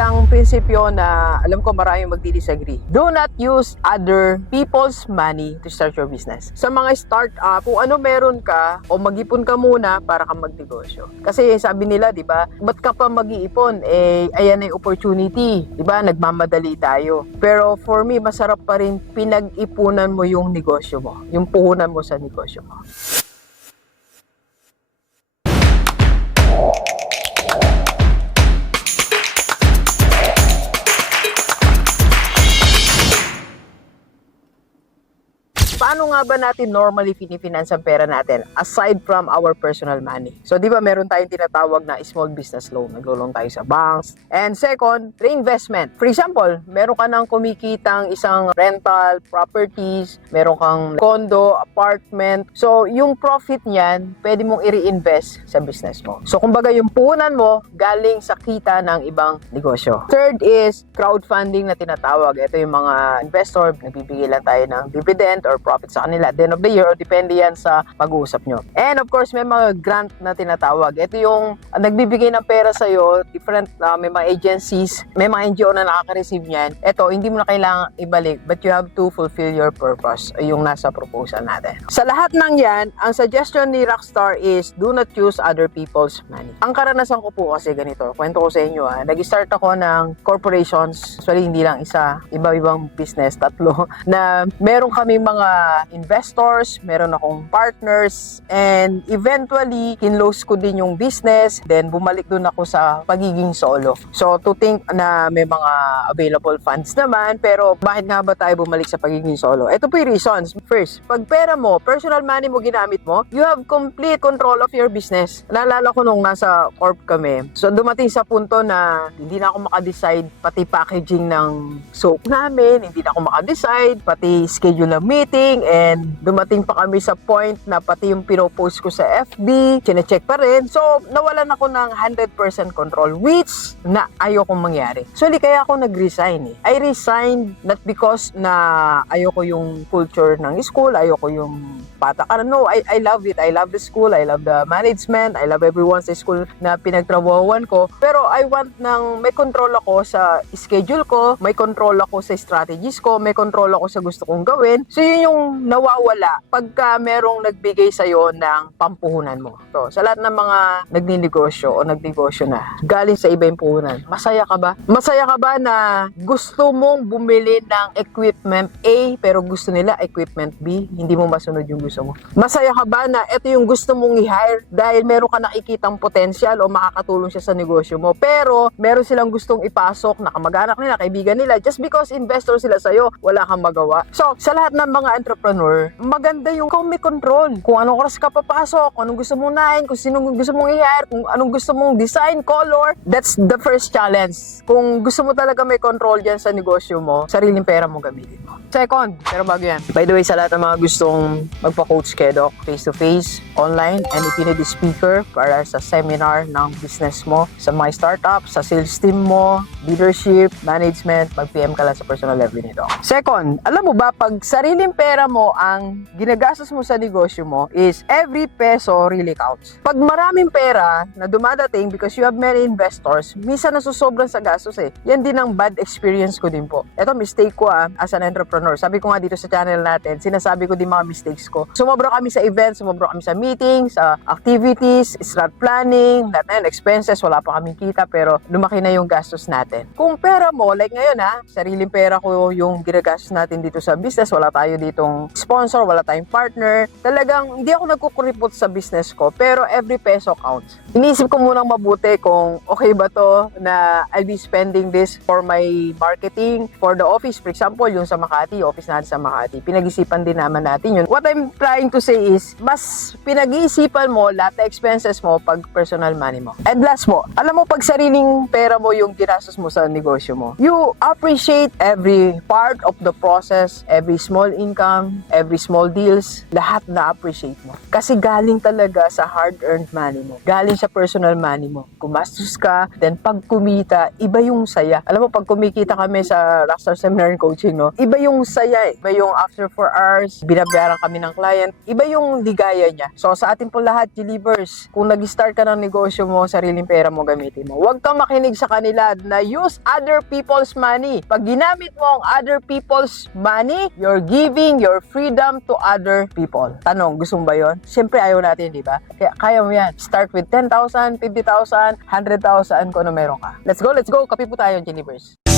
isang prinsipyo na alam ko maraming magdi-disagree. Do not use other people's money to start your business. Sa mga startup, kung ano meron ka, o mag-ipon ka muna para ka magnegosyo. Kasi sabi nila, di ba, ba't ka pa mag-iipon? Eh, ayan ay opportunity. Di ba, nagmamadali tayo. Pero for me, masarap pa rin pinag-ipunan mo yung negosyo mo. Yung puhunan mo sa negosyo mo. Paano nga ba natin normally finifinance ang pera natin aside from our personal money? So, di ba meron tayong tinatawag na small business loan. Naglo-loan tayo sa banks. And second, reinvestment. For example, meron ka ng kumikitang isang rental properties, meron kang condo, apartment. So, yung profit niyan, pwede mong i-reinvest sa business mo. So, kumbaga yung puhunan mo galing sa kita ng ibang negosyo. Third is crowdfunding na tinatawag. Ito yung mga investor, nagbibigay lang tayo ng dividend or profit sa kanila at the end of the year o depende yan sa pag-uusap nyo. And of course, may mga grant na tinatawag. Ito yung uh, nagbibigay ng pera sa'yo, different, uh, may mga agencies, may mga NGO na nakaka-receive niyan. Ito, hindi mo na kailangan ibalik but you have to fulfill your purpose yung nasa proposal natin. Sa lahat ng yan, ang suggestion ni Rockstar is do not use other people's money. Ang karanasan ko po kasi ganito, kwento ko sa inyo ah, nag-start ako ng corporations, actually hindi lang isa, iba-ibang business, tatlo, na meron kami mga investors, meron akong partners, and eventually, kinlose ko din yung business, then bumalik dun ako sa pagiging solo. So, to think na may mga available funds naman, pero bakit nga ba tayo bumalik sa pagiging solo? Ito po yung reasons. First, pag pera mo, personal money mo ginamit mo, you have complete control of your business. Naalala ko nung nasa corp kami, so dumating sa punto na hindi na ako makadecide pati packaging ng soap namin, hindi na ako makadecide, pati schedule ng meeting, and dumating pa kami sa point na pati yung pinopost ko sa FB, chinecheck pa rin. So, nawalan ako ng 100% control, which na ayokong mangyari. So, hindi kaya ako nag-resign eh. I resigned not because na ayoko yung culture ng school, ayoko yung patakaran. No, I, I love it. I love the school, I love the management, I love everyone sa school na pinagtrabahuan ko. Pero I want ng may control ako sa schedule ko, may control ako sa strategies ko, may control ako sa gusto kong gawin. So, yun yung nawawala pagka merong nagbigay sa'yo ng pampuhunan mo. So, sa lahat ng mga nagninegosyo o nagnegosyo na galing sa iba yung puhunan, masaya ka ba? Masaya ka ba na gusto mong bumili ng equipment A pero gusto nila equipment B, hindi mo masunod yung gusto mo? Masaya ka ba na ito yung gusto mong i-hire dahil meron ka nakikitang potensyal o makakatulong siya sa negosyo mo pero meron silang gustong ipasok na kamag-anak nila, kaibigan nila just because investor sila sa'yo, wala kang magawa. So, sa lahat ng mga entrepreneur, maganda yung ikaw may control. Kung anong oras ka papasok, kung anong gusto mong nahin, kung sinong gusto mong i-hire, kung anong gusto mong design, color. That's the first challenge. Kung gusto mo talaga may control dyan sa negosyo mo, sariling pera mo gamitin mo. Second, pero bago yan. By the way, sa lahat ng mga gustong magpa-coach kay Doc, face-to-face, online, and if you need a speaker para sa seminar ng business mo, sa my startup, sa sales team mo, leadership, management, mag-PM ka lang sa personal level ni Doc. Second, alam mo ba, pag sariling pera mo ang ginagastos mo sa negosyo mo is every peso really counts. Pag maraming pera na dumadating because you have many investors, minsan nasusobran sa gastos eh. Yan din ang bad experience ko din po. Ito mistake ko ah, as an entrepreneur. Sabi ko nga dito sa channel natin, sinasabi ko din mga mistakes ko. Sumobra kami sa events, sumobra kami sa meetings, sa activities, strat planning, lahat na expenses, wala pa kaming kita pero lumaki na yung gastos natin. Kung pera mo, like ngayon ha, sariling pera ko yung ginagastos natin dito sa business, wala tayo ditong sponsor, wala tayong partner. Talagang hindi ako nagkukuripot sa business ko, pero every peso counts. Inisip ko munang mabuti kung okay ba to na I'll be spending this for my marketing, for the office, for example, yung sa Makati, office natin sa Makati. Pinag-isipan din naman natin yun. What I'm trying to say is, mas pinag-iisipan mo lahat ng expenses mo pag personal money mo. And last mo, alam mo pag sariling pera mo yung ginastos mo sa negosyo mo, you appreciate every part of the process, every small income, income, every small deals, lahat na-appreciate mo. Kasi galing talaga sa hard-earned money mo. Galing sa personal money mo. Gumastos ka, then pag kumita, iba yung saya. Alam mo, pag kumikita kami sa Rockstar Seminar and Coaching, no? Iba yung saya eh. Iba yung after 4 hours, binabayaran kami ng client. Iba yung ligaya niya. So sa atin po lahat, Believers, kung nag-start ka ng negosyo mo, sariling pera mo gamitin mo. Huwag kang makinig sa kanila na use other people's money. Pag ginamit mo ang other people's money, you're giving your freedom to other people. Tanong, gusto mo ba yun? Siyempre ayaw natin, di ba? Kaya kaya mo yan. Start with 10,000, 50,000, 100,000 kung ano meron ka. Let's go, let's go. Kapi po tayo, Believers.